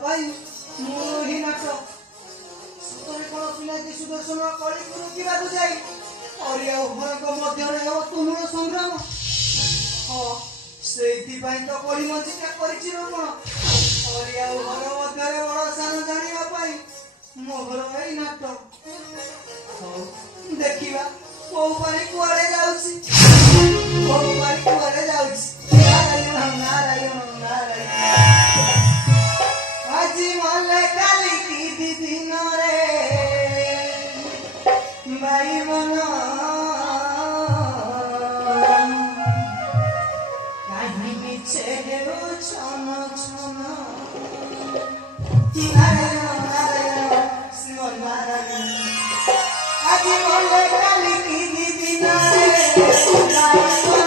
पाई मोही नाट सतरे कोन पिलाजी सुदर्शन कली को रोकिबा को जाई अरिया उभयक मध्यरे हो तुमुल संग्राम सेठी पाई तो कली मंजिका करिछि कोन अरिया उभय मध्यरे बड़ सान जानिबा पाई मोहर एई नाट देखिबा को पानी कुआरे जाउछि को पानी कुआरे जाउछि नारायण नारायण नारायण আজি মলে কালি কি দিদিন রে বাই মন কাহি বিছে হেরো ছন ছন নারায়ণ নারায়ণ শিব নারায়ণ আজি মলে কালি কি দিদিন রে বাই